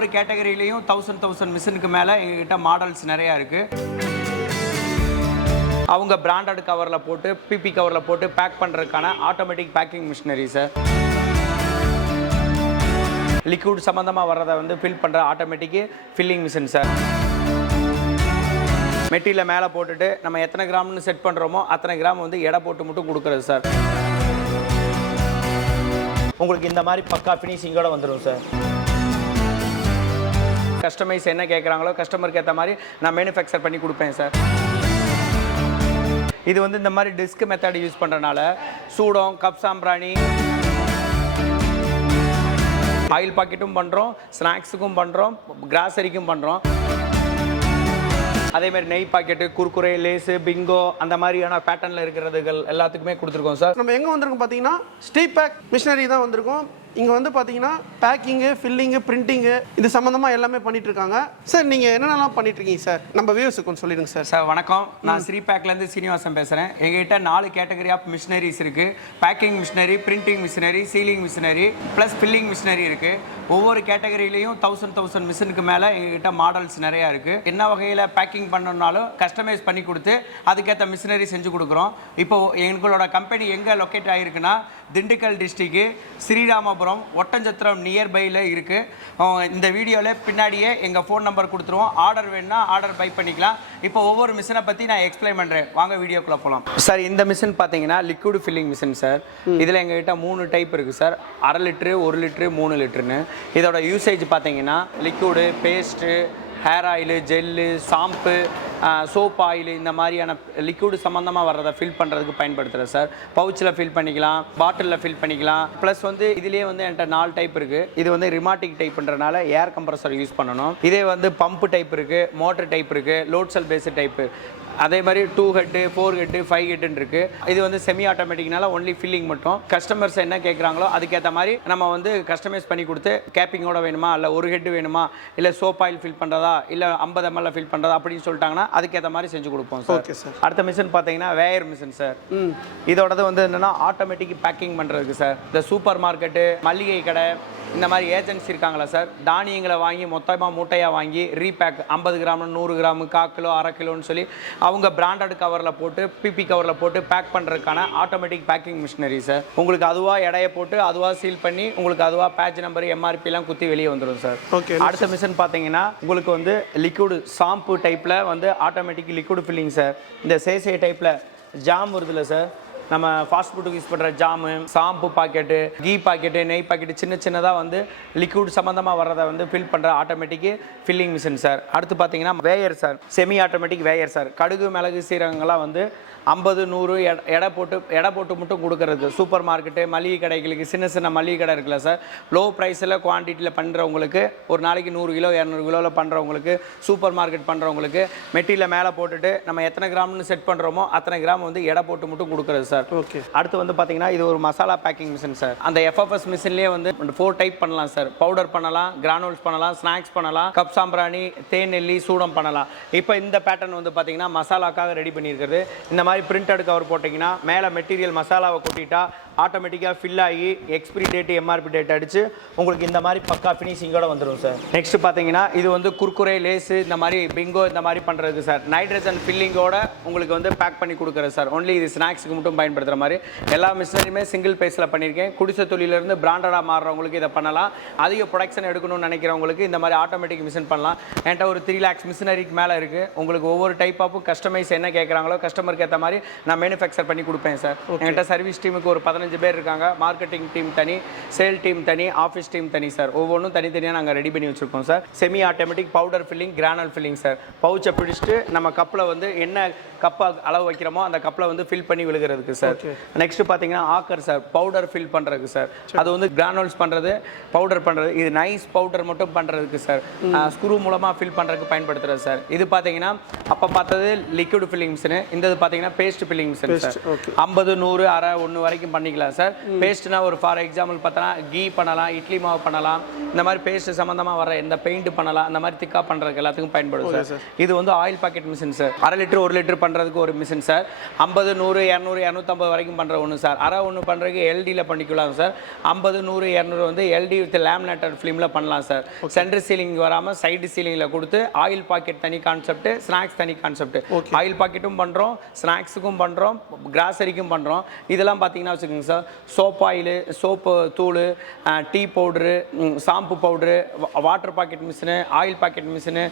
ஒவ்வொரு கேட்டகரியிலையும் 1000 மிஷினுக்கு மேலே எங்ககிட்ட மாடல்ஸ் நிறையா இருக்குது. அவங்க பிராண்டட் கவரில் போட்டு பிபி கவரில் போட்டு பேக் பண்ணுறதுக்கான automatic packing machinery sir. Liquid சம்மந்தமாக வர்றதை வந்து ஃபில் பண்ணுற ஆட்டோமேட்டிக்கு ஃபில்லிங் மிஷின் சார். மெட்டீரியலை மேலே போட்டுட்டு நம்ம எத்தனை கிராம்னு செட் பண்ணுறோமோ அத்தனை கிராம் வந்து எடை போட்டு மட்டும் கொடுக்குறது சார். உங்களுக்கு இந்த மாதிரி பக்கா ஃபினிஷிங்கோட வந்துடும் சார். கஸ்டமைஸ் என்ன கேட்குறாங்களோ கஸ்டமருக்கு ஏற்ற மாதிரி நான் மேனுஃபேக்சர் பண்ணி கொடுப்பேன் சார். இது வந்து இந்த மாதிரி டிஸ்க் மெத்தட் யூஸ் பண்ணுறதுனால சூடம், கப் சாம்பிராணி, ஆயில் பாக்கெட்டும் பண்ணுறோம், ஸ்நாக்ஸுக்கும் பண்ணுறோம், கிராசரிக்கும் பண்ணுறோம். அதேமாதிரி நெய் பாக்கெட்டு, குர்குரே, லேஸு, பிங்கோ அந்த மாதிரியான பேட்டர்னில் இருக்கிறதுகள் எல்லாத்துக்குமே கொடுத்துருக்கோம் சார். நம்ம எங்கே வந்திருக்கோம் பார்த்தீங்கன்னா ஸ்டீபேக் மிஷினரி தான் வந்திருக்கோம். இங்கே வந்து பார்த்தீங்கன்னா பேக்கிங்கு, ஃபில்லிங்கு, பிரிண்டிங்கு இது சம்மந்தமாக எல்லாமே பண்ணிட்டு இருக்காங்க சார். நீங்கள் என்னென்னலாம் பண்ணிட்டு இருக்கீங்க சார்? நம்ம வியூஸுக்கு கொஞ்சம் சொல்லிடுங்க சார். சார் வணக்கம், நான் ஸ்ரீபேக்லேருந்து சீனிவாசன் பேசுகிறேன். எங்ககிட்ட 4 கேட்டகரி ஆஃப் மிஷினரிஸ் இருக்குது. Packing machinery, printing machinery, sealing machinery plus filling machinery இருக்குது. ஒவ்வொரு கேட்டகரியிலையும் 1000 மிஷினுக்கு மேலே எங்ககிட்ட மாடல்ஸ் நிறையா இருக்குது. என்ன வகையில் பேக்கிங் பண்ணணுன்னாலும் கஸ்டமைஸ் பண்ணி கொடுத்து அதுக்கேற்ற மிஷினரி செஞ்சு கொடுக்குறோம். இப்போது எங்களோட கம்பெனி எங்கே லொக்கேட் ஆகிருக்குன்னா திண்டுக்கல் டிஸ்ட்ரிக்ட் ஸ்ரீராமபுரம் ஒட்டஞ்சத்திரம் நியர்பையில் இருக்குது. இந்த வீடியோவில் பின்னாடியே எங்கள் ஃபோன் நம்பர் கொடுத்துருவோம். ஆர்டர் வேணுன்னா ஆர்டர் பை பண்ணிக்கலாம். இப்போ ஒவ்வொரு மிஷினை பற்றி நான் எக்ஸ்பிளைன் பண்ணுறேன், வாங்க வீடியோக்குள்ளே போகலாம் சார். இந்த மிஷின் பார்த்தீங்கன்னா லிக்விட் ஃபில்லிங் மிஷின் சார். இதில் எங்ககிட்ட 3 டைப் இருக்குது சார். 1/2 litre, 1 litre, 3 லிட்டருன்னு. இதோட யூசேஜ் பார்த்தீங்கன்னா liquid, paste, hair oil, gel, shampoo, soap oil இந்த மாதிரியான லிக்விட் சம்மந்தமாக வர்றதை ஃபில் பண்ணுறதுக்கு பயன்படுத்துகிறேன் சார். பவுச்சில் ஃபில் பண்ணிக்கலாம், பாட்டிலில் ஃபில் பண்ணிக்கலாம். ப்ளஸ் வந்து இதுலேயே வந்து என்கிட்ட 4 டைப் இருக்குது. இது வந்து ரிமாட்டிக் டைப்புன்றனால ஏர் கம்ப்ரஸர் யூஸ் பண்ணணும். இதே வந்து பம்பு டைப் இருக்குது, மோட்டர் டைப் இருக்குது, லோட் செல் பேஸ்டு டைப்பு. அதே மாதிரி 2 ஹெட்டு, 4 ஹெட்டு, 5 ஹெட்டுன்னு இருக்குது. இது வந்து செமி ஆட்டோமேட்டிக்னால ஒன்லி ஃபில்லிங் மட்டும். கஸ்டமர்ஸ் என்ன கேட்குறாங்களோ அதுக்கேற்ற மாதிரி நம்ம வந்து கஸ்டமைஸ் பண்ணி கொடுத்து கேப்பிங்கோட வேணுமா, இல்லை 1 ஹெட்டு வேணுமா, இல்லை சோப் ஆயில் ஃபில் பண்ணுறதா, இல்லை 50 ml ஃபில் பண்ணுறதா அப்படின்னு சொல்லிட்டாங்கன்னா அதுக்கேற்ற மாதிரி செஞ்சு கொடுப்போம் சார். Okay sir. அடுத்த மிஷின் பார்த்தீங்கன்னா வேயர் மிஷின் சார். இதோடது வந்து என்னென்னா ஆட்டோமேட்டிக் பேக்கிங் பண்ணுறதுக்கு சார். இந்த சூப்பர் மார்க்கெட்டு, மளிகை கடை இந்த மாதிரி ஏஜென்சி இருக்காங்களா சார், தானியங்களை வாங்கி மொத்தமாக மூட்டையாக வாங்கி ரீபேக் 50 கிராம், 100 கிராம், 1/4 கிலோ, 1/2 கிலோன்னு சொல்லி அவங்க பிராண்டட் கவரில் போட்டு பிபி கவரில் போட்டு பேக் பண்ணுறதுக்கான ஆட்டோமேட்டிக் பேக்கிங் மிஷினரி சார். உங்களுக்கு அதுவாக எடையை போட்டு அதுவாக சீல் பண்ணி உங்களுக்கு அதுவாக பேட்ச் நம்பர், எம்ஆர்பிலாம் குத்தி வெளியே வந்துடும் சார். ஓகே. அடுத்த மிஷின் பார்த்தீங்கன்னா உங்களுக்கு வந்து லிக்விட் ஷாம்பு டைப்பில் வந்து ஆட்டோமேட்டிக் லிக்விட் ஃபில்லிங் சார். இந்த சேசே டைப்பில் ஜாம் வருதுல்ல சார், நம்ம ஃபாஸ்ட் ஃபுட்டுக்கு யூஸ் பண்ணுற jam, shampoo packet, ghee packet, நெய் பாக்கெட்டு சின்னதாக வந்து லிக்விட் சம்மந்தமாக வர்றதை வந்து ஃபில் பண்ணுற ஆட்டோமேட்டிக்கு ஃபில்லிங் மிஷின் சார். அடுத்து பார்த்தீங்கன்னா wear sir, semi automatic wear sir. கடுகு, மிளகு, சீரகங்கள்லாம் வந்து 50, 100 எடை போட்டு மட்டும் கொடுக்கறது. சூப்பர் மார்க்கெட்டு, மளிகை கடைகளுக்கு, சின்ன மளிகை கடை இருக்குல்ல சார், லோ ப்ரைஸில் குவான்டிட்டியில் பண்ணுறவங்களுக்கு, ஒரு நாளைக்கு 100 கிலோ 200 கிலோவில் பண்ணுறவங்களுக்கு, சூப்பர் மார்க்கெட் பண்ணுறவங்களுக்கு மெட்டீரியலை மேலே போட்டுட்டு நம்ம எத்தனை கிராம்னு செட் பண்ணுறோமோ அத்தனை கிராம் வந்து எடை போட்டு மட்டும் கொடுக்குறது சார். ஓகே. அடுத்து வந்து பார்த்தீங்கன்னா இது ஒரு மசாலா பேக்கிங் மிஷின் சார். அந்த எஃப்எஃப்எஸ் மிஷின்லேயே வந்து 4 டைப் பண்ணலாம் சார். பவுடர் பண்ணலாம், கிரானுல்ஸ் பண்ணலாம், ஸ்நாக்ஸ் பண்ணலாம், கப் சாம்பிராணி, தேன் நெல்லி, சூடம் பண்ணலாம். இப்போ இந்த பேட்டர்ன் வந்து பார்த்தீங்கன்னா மசாலாக்காக ரெடி பண்ணியிருக்கிறது. இந்த மாதிரி பிரிண்டட் கவர் போட்டிங்கன்னா மேலே மெட்டீரியல் மசாலாவை கொட்டிட்டா ஆட்டோமேட்டிக்காக ஃபில் ஆகி எக்ஸ்பிரி டேட், எம்ஆர்பி டேட் அடித்து உங்களுக்கு இந்த மாதிரி பக்கா ஃபினிஷிங்கோட வந்துடும் சார். நெக்ஸ்ட் பார்த்தீங்கன்னா இது வந்து குர்குரே, லேஸு இந்த மாதிரி பிங்கோ இந்த மாதிரி பண்ணுறதுக்கு சார். நைட்ரஜன் ஃபில்லிங்கோட உங்களுக்கு வந்து பேக் பண்ணி கொடுக்குறது சார். ஒன்லி இது ஸ்நாக்ஸுக்கு மட்டும் பயன்படுத்துகிற மாதிரி. எல்லா மிஷினரியுமே சிங்கிள் பேஸில் பண்ணியிருக்கேன். குடிசை தொழிலிருந்து பிராண்டடாக மாறுறவங்களுக்கு இதை பண்ணலாம். அதிக ப்ரொடக்ஷன் எடுக்கணும்னு நினைக்கிறவங்களுக்கு இந்த மாதிரி ஆட்டோமேட்டிக் மிஷின் பண்ணலாம். என்கிட்ட ஒரு 3 lakhs மிஷினரிக்கு மேலே இருக்குது. உங்களுக்கு ஒவ்வொரு டைப் ஆஃப் கஸ்டமைஸ் என்ன கேட்குறாங்களோ கஸ்டமருக்கு ஏற்ற மாதிரி நான் மேனுஃபேக்சர் பண்ணி கொடுப்பேன் சார். என்கிட்ட சர்வீஸ் டீமுக்கு ஒரு 15 பேர் இருக்காங்க. மார்க்கெட்டிங் டீம் தனி, சேல் டீம் தனி, ஆஃபீஸ் டீம் தனி சார். ஒவ்வொன்றும் தனித்தனியாக நாங்கள் ரெடி பண்ணி வச்சுருக்கோம் sir. Semi automatic powder filling, granule filling sir. பவுச்சை பிடிச்சிட்டு நம்ம கப்பில் வந்து என்ன கப்பை அளவு வைக்கிறோமோ அந்த கப்பில் வந்து ஃபில் பண்ணி விழுகிறதுக்கு சார். நெக்ஸ்ட் பார்த்தீங்கன்னா ஆக்கர் சார், பவுடர் ஃபில் பண்ணுறதுக்கு சார். அது வந்து கிரானுல்ஸ் பண்ணுறது, பவுடர் பண்ணுறது. இது நைஸ் பவுடர் மட்டும் பண்ணுறதுக்கு சார். ஸ்க்ரூ மூலமாக ஃபில் பண்ணுறதுக்கு பயன்படுத்துகிறது சார். இது பார்த்தீங்கன்னா அப்போ பார்த்தது லிக்விட் ஃபில்லிங் மிஷின். இந்த பார்த்தீங்கன்னா பேஸ்ட் ஃபில்லிங் மிஷின் சார். 50, 100, அரை 1 வரைக்கும் பண்ணிக்கலாம் சார். பேஸ்ட்னா ஒரு ஃபார் எக்ஸாம்பிள் பார்த்தோன்னா கீ பண்ணலாம், இட்லி மாவு பண்ணலாம், இந்த மாதிரி பேஸ்ட் சம்மந்தமாக வர எந்த பெயிண்ட் பண்ணலாம், அந்த மாதிரி திக்காக பண்ணுறதுக்கு எல்லாத்துக்கும் பயன்படும் சார். இது வந்து oil packet machine sir. 1/2 litre 1 litre பண்ணுறதுக்கு ஒரு மிஷின் சார். 50, 100, 200, 150 வரைக்கும் பண்ணுற ஒன்று சார். அரை ஒன்று பண்ணுறதுக்கு எல்டியில் பண்ணிக்கலாம் சார். 50, 100, 200 வந்து எல்டி வித் லேமினேட்டட் ஃபிலிமில் பண்ணலாம் சார். சென்டர் சீலிங் வராமல் சைடு சீலிங்கில் கொடுத்து ஆயில் பாக்கெட் தனி கான்செப்ட், ஸ்நாக்ஸ் தனி கான்செப்ட். ஆயில் பாக்கெட்டும் பண்ணுறோம், ஸ்நாக்ஸுக்கும் பண்ணுறோம், கிராசரிக்கும் பண்ணுறோம். இதெல்லாம் பார்த்தீங்கன்னா வச்சுக்கோங்க சார், சோப் ஆயில், சோப்பு தூள், tea powder, shampoo powder, water packet machine, oil packet machine,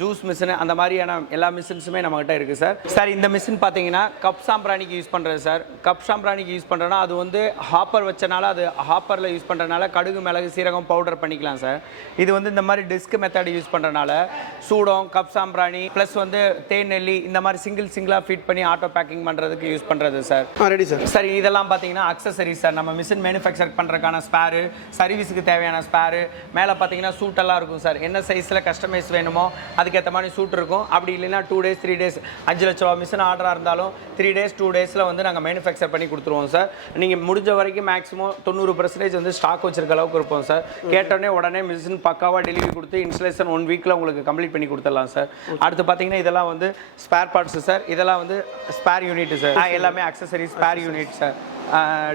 juice machine, அந்த மாதிரியான எல்லா மிஷின்ஸுமே நம்மகிட்ட இருக்குது சார். சார் இந்த மிஷின் பார்த்தீங்கன்னா கப் சாம்பிராணிக்கு யூஸ் பண்ணுறது சார். கப் சாம்பிராணிக்கு யூஸ் பண்ணுறோன்னா அது வந்து ஹாப்பர் வச்சனால, அது ஹாப்பரில் யூஸ் பண்ணுறதுனால கடுகு, மிளகு, சீரகம் பவுடர் பண்ணிக்கலாம் சார். இது வந்து இந்த மாதிரி டிஸ்க் மெத்தட் யூஸ் பண்ணுறதுனால சூடம், கப் சாம்பிராணி ப்ளஸ் வந்து தேன் நெல்லி இந்த மாதிரி சிங்கிளாக ஃபிட் பண்ணி ஆட்டோ பேக்கிங் பண்ணுறதுக்கு யூஸ் பண்ணுறது சார். Ready sir. சார் இதெல்லாம் பார்த்தீங்கன்னா அக்சசரிஸ் சார். நம்ம மிஷின் மேனுஃபேக்சர் பண்ணுறதுக்கான ஸ்பேரு, சர்வீஸுக்கு தேவையான ஸ்பேரு, மேலே பார்த்தீங்கன்னா சூட்டெல்லாம் இருக்கும் சார். என்ன சைஸில் கஸ்டமைஸ் வேணுமோ அதுக்கேற்ற மாதிரி சூட் இருக்கும். அப்படி இல்லைன்னா 2 days 3 days 5 லட்ச ரூபா மிஷின் ஆர்டராக இருந்தாலும் 3 days 2 daysல வந்து நாங்கள் மேனுஃபேக்சர் பண்ணி கொடுத்துருவோம் சார். நீங்கள் முடிஞ்ச வரைக்கும் மேக்ஸிமம் 90% வந்து ஸ்டாக் வச்சிருக்க அளவுக்கு இருப்போம் சார். கேட்டோடனே உடனே மிஷின் பக்காவாக டெலிவரி கொடுத்து இன்ஸ்டலேஷன் 1 வீக்கில் உங்களுக்கு கம்ப்ளீட் பண்ணி கொடுத்துடலாம் சார். அடுத்து பார்த்தீங்கன்னா இதெல்லாம் வந்து ஸ்பேர் பார்ட்ஸ் சார். இதெல்லாம் வந்து ஸ்பேர் யூனிட் சார். எல்லாமே accessory spare unit sir.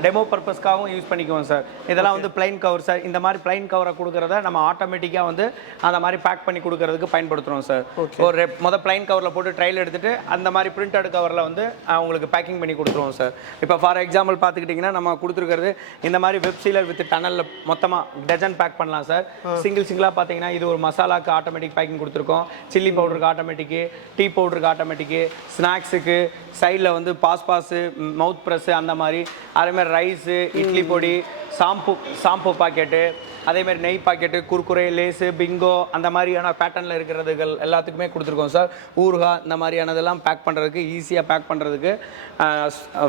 Demo பர்பஸ்க்காகவும் யூஸ் பண்ணிக்குவோம் சார். இதெல்லாம் வந்து பிளைன் கவர் சார். இந்த மாதிரி பிளைன் கவரை கொடுக்குறத நம்ம ஆட்டோமேட்டிக்காக வந்து அந்த மாதிரி பேக் பண்ணி கொடுக்கறதுக்கு பயன்படுத்துகிறோம் சார். ஒரு பிளைன் கவரில் போட்டு ட்ரையல் எடுத்துட்டு அந்த மாதிரி பிரிண்டட் கவரில் வந்து உங்களுக்கு பேக்கிங் பண்ணி கொடுத்துருவோம் சார். இப்போ ஃபார் எக்ஸாம்பிள் பார்த்துக்கிட்டிங்கன்னா நம்ம கொடுத்துருக்கிறது இந்த மாதிரி வெப் சீலர் வித் டனலில் மொத்தமாக டஜன் பேக் பண்ணலாம் சார். சிங்கிளாக பார்த்தீங்கன்னா இது ஒரு மசாலாவுக்கு ஆட்டோமேட்டிக் பேக்கிங் கொடுத்துருக்கோம், சில்லி பவுடருக்கு ஆட்டோமேட்டிக்கு, டீ பவுடருக்கு ஆட்டோமேட்டிக்கு, ஸ்நாக்ஸுக்கு சைடில் வந்து பாஸ் மவுத் ப்ரெஸ்ஸு, அந்த மாதிரி அதேமாதிரி ரைஸு, இட்லி பொடி, ஷாம்பு பாக்கெட்டு, அதேமாதிரி நெய் பாக்கெட்டு, குர்குரே, லேஸு, பிங்கோ அந்த மாதிரியான பேட்டர்னில் இருக்கிறதுகள் எல்லாத்துக்குமே கொடுத்துருக்கோம் சார். ஊறுகாய் இந்த மாதிரியானதெல்லாம் பேக் பண்ணுறதுக்கு ஈஸியாக பேக் பண்ணுறதுக்கு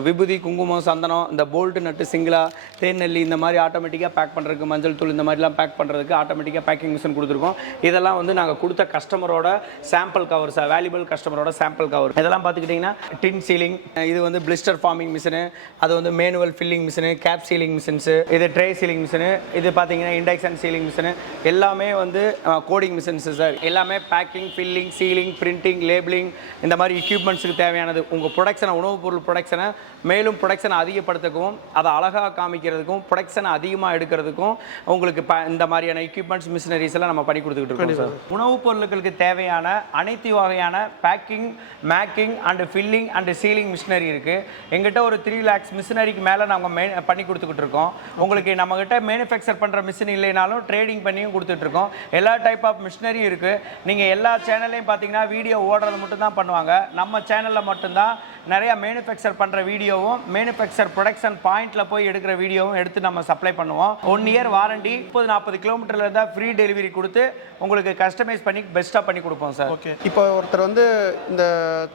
விபூதி, குங்குமம், சந்தனம், இந்த போல்ட்டு நட்டு, சிங்கிளா, தேன் நெல்லி இந்த மாதிரி ஆட்டோமேட்டிக்காக பேக் பண்ணுறதுக்கு, மஞ்சள் தூள் இந்த மாதிரிலாம் பேக் பண்ணுறதுக்கு ஆட்டோமேட்டிக்காக பேக்கிங் மிஷின் கொடுத்துருக்கோம். இதெல்லாம் வந்து நாங்கள் கொடுத்த கஸ்டமரோட சாம்பிள் கவர் சார், வேல்யூபிள் கஸ்டமரோட சாம்பிள் கவர். இதெல்லாம் பார்த்துக்கிட்டிங்கன்னா டின் சீலிங், இது வந்து பிளிஸ்டர் ஃபார்மிங் மிஷினு, அது வந்து manual filling machine, cap sealing machines, இது ட்ரே சீலிங் மிஷினு, இது பார்த்தீங்கன்னா இண்டக்ஷன் சீலிங் மிஷினு, எல்லாமே வந்து கோடிங் மிஷின்ஸ் சார். எல்லாமே packing, filling, sealing, printing, labelling இந்த மாதிரி எக்யூப்மெண்ட்ஸுக்கு தேவையானது. உங்கள் ப்ரொடக்ஷனை, உணவுப் பொருள் ப்ரொடக்ஷனை மேலும் ப்ரொடக்ஷனை அதிகப்படுத்தவும், அதை அழகாக காமிக்கிறதுக்கும், ப்ரொடக்ஷனை அதிகமாக எடுக்கிறதுக்கும் உங்களுக்கு இந்த மாதிரியான எக்யூப்மெண்ட்ஸ், மிஷினரிஸ் எல்லாம் நம்ம பண்ணி கொடுத்துக்கிட்டு இருக்கோம் சார். உணவுப் பொருட்களுக்கு தேவையான அனைத்து வகையான packing, making and filling and sealing machinery இருக்குது. எங்கிட்ட ஒரு 3 lakhs மிஷினரிக்கு மேலே நாங்கள் பண்ணி கொடுத்துக்கிட்டு இருக்கோம். உங்களுக்கு நம்மகிட்ட மேனுஃபேக்சர் பண்ணுற மிஷின் இல்லைனாலும் ட்ரேடிங் பண்ணியும் கொடுத்துட்ருக்கோம். எல்லா டைப் ஆஃப் மிஷினரி இருக்குது. நீங்கள் எல்லா சேனல்லையும் பார்த்தீங்கன்னா வீடியோ ஓடுறது மட்டும் தான் பண்ணுவாங்க. நம்ம சேனலில் மட்டும்தான் நிறையா மேனுஃபேக்சர் பண்ணுற வீடியோவும், மேனுஃபேக்சர் ப்ரொடக்ஷன் பாயிண்டில் போய் எடுக்கிற வீடியோவும் எடுத்து நம்ம சப்ளை பண்ணுவோம். 1 year வாரண்டி, 30-40 கிலோமீட்டரில் இருந்தால் ஃப்ரீ டெலிவரி கொடுத்து உங்களுக்கு கஸ்டமைஸ் பண்ணி பெஸ்ட்டாக பண்ணி கொடுப்போம் சார். ஓகே. இப்போ ஒருத்தர் வந்து இந்த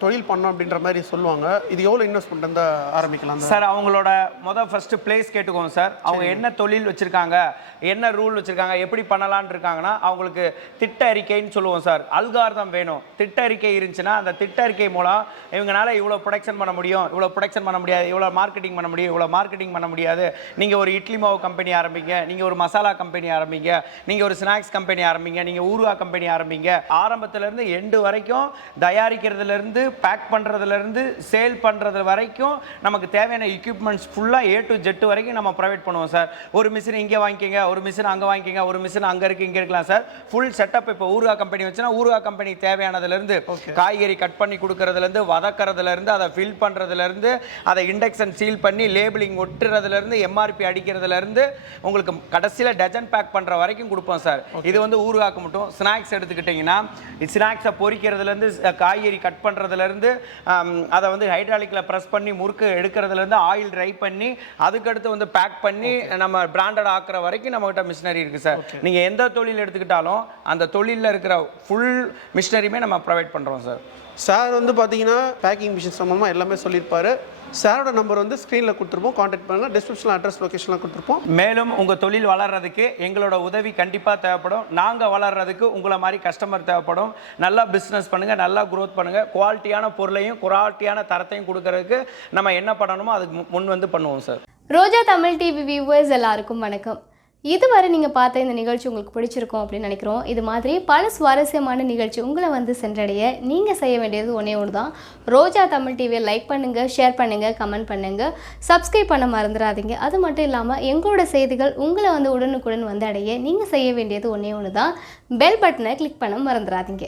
தொழில் பண்ணோம் அப்படின்ற மாதிரி சொல்லுவாங்க, இது எவ்வளோ இன்வெஸ்ட்மெண்ட் வந்து ஆரம்பிக்கலாம் சார்? அவங்களோட ஃபர்ஸ்ட் பிளேஸ் கேட்டுக்கோங்க சார். அவங்க என்ன தொழில் வச்சுருக்காங்க, என்ன ரூல் வச்சுருக்காங்க, எப்படி பண்ணலான்னு இருக்காங்கன்னா அவங்களுக்கு திட்ட அறிக்கைன்னு சொல்லுவோம் சார். அல்காரிதம் வேணும். திட்ட அறிக்கை இருந்துச்சுன்னா அந்த திட்ட அறிக்கை மூலம் இவங்களால இவ்வளோ ப்ரொடக்ஷன் பண்ண முடியும், இவ்வளோ ப்ரொடக்ஷன் பண்ண முடியாது, இவ்வளோ மார்க்கெட்டிங் பண்ண முடியும், இவ்வளோ மார்க்கெட்டிங் பண்ண முடியாது. நீங்கள் ஒரு இட்லி மாவு கம்பெனி ஆரம்பிங்க, நீங்கள் ஒரு மசாலா கம்பெனி ஆரம்பிங்க, நீங்கள் ஒரு ஸ்நாக்ஸ் கம்பெனி ஆரம்பிங்க, நீங்கள் ஊறுகா கம்பெனி ஆரம்பிங்க. ஆரம்பத்திலேருந்து எண்டு வரைக்கும், தயாரிக்கிறதுலேருந்து பேக் பண்ணுறதுலேருந்து சேல் பண்ணுறது வரைக்கும் நமக்கு தேவையான எக்யூப்மெண்ட்ஸ் ஃபுல்லாக A to Z வரைக்கும் நம்ம ப்ரொவைட் பண்ணுவோம் சார். ஒரு மிஷின் இங்கே வாங்கிக்கிங்க, ஒரு மிஷின் அங்கே வாங்கிக்கிங்க, ஒரு மிஷின் அங்கே இருக்குது, இங்கே இருக்கலாம் சார். Full setup. இப்போ ஊறுகா கம்பெனி வச்சுன்னா ஊறுகா கம்பெனி தேவையானதுலேருந்து, காய்கறி கட் பண்ணி கொடுக்கறதுலேருந்து, வதக்கிறதுலேருந்து, அதை ஃபில் பண்ணுறதுலேருந்து, அதை இண்டக்ஷன் சீல் பண்ணி லேபிளிங் ஒட்டுறதுலேருந்து, MRP அடிக்கிறதுலேருந்து உங்களுக்கு கடைசியில் டஜன் பேக் பண்ணுற வரைக்கும் கொடுப்போம் சார். இது வந்து ஊறுகாக்கு மட்டும். ஸ்நாக்ஸ் எடுத்துக்கிட்டிங்கன்னா ஸ்நாக்ஸை பொரிக்கிறதுலேருந்து, காய்கறி கட் பண்ணுறதுலேருந்து, அதை வந்து ஹைட்ராலிக்கில் ப்ரெஸ் பண்ணி முறுக்கு எடுக்கிறதுலேருந்து, ஆயில் ட்ரை பண்ணி அதுக்கடுத்து வந்து பேக் பண்ணி நம்ம பிராண்டட் ஆக்குற வரைக்கும் நம்மகிட்ட மிஷினரி இருக்குது சார். நீங்கள் எந்த தொழில் எடுத்துக்கிட்டாலும் அந்த தொழிலில் இருக்கிற ஃபுல் மிஷினரியுமே நம்ம ப்ரொவைட் பண்ணுறோம் சார். சார் வந்து பார்த்தீங்கன்னா பேக்கிங் மிஷின் சம்மந்தமாக எல்லாமே சொல்லியிருப்பாரு. சாரோட நம்பர் வந்து ஸ்க்ரீனில் கொடுத்துருப்போம், கான்டாக்ட் பண்ணுங்கள். டிஸ்கிரிப்ஷனில் அட்ரஸ், லொகேஷன்லாம் கொடுத்துருப்போம். மேலும் உங்கள் தொழில் வளர்கிறதுக்கு எங்களோட உதவி கண்டிப்பாக தேவைப்படும். நாங்கள் வளர்கிறதுக்கு உங்களை மாதிரி கஸ்டமர் தேவைப்படும். நல்லா பிஸ்னஸ் பண்ணுங்கள், நல்லா க்ரோத் பண்ணுங்கள். குவாலிட்டியான பொருளையும் குவாலிட்டியான தரத்தையும் கொடுக்கறதுக்கு நம்ம என்ன பண்ணணுமோ அதுக்கு முன் வந்து பண்ணுவோம் சார். ரோஜா தமிழ் டிவி வியூவர்ஸ் எல்லாருக்கும் வணக்கம். இதுவரை நீங்கள் பார்த்த இந்த நிகழ்ச்சி உங்களுக்கு பிடிச்சிருக்கும் அப்படின்னு நினைக்கிறோம். இது மாதிரி பல சுவாரஸ்யமான நிகழ்ச்சி உங்களை வந்து சென்றடைய நீங்கள் செய்ய வேண்டியது ஒன்றே ஒன்று தான். ரோஜா தமிழ் டிவியை லைக் பண்ணுங்கள், ஷேர் பண்ணுங்கள், கமெண்ட் பண்ணுங்கள், சப்ஸ்கிரைப் பண்ண மறந்துடாதீங்க. அது மட்டும் இல்லாமல் எங்களோட செய்திகள் உங்களை வந்து உடனுக்குடன் வந்து அடைய நீங்கள் செய்ய வேண்டியது ஒன்றே ஒன்று தான். பெல் பட்டனை கிளிக் பண்ண மறந்துடாதீங்க.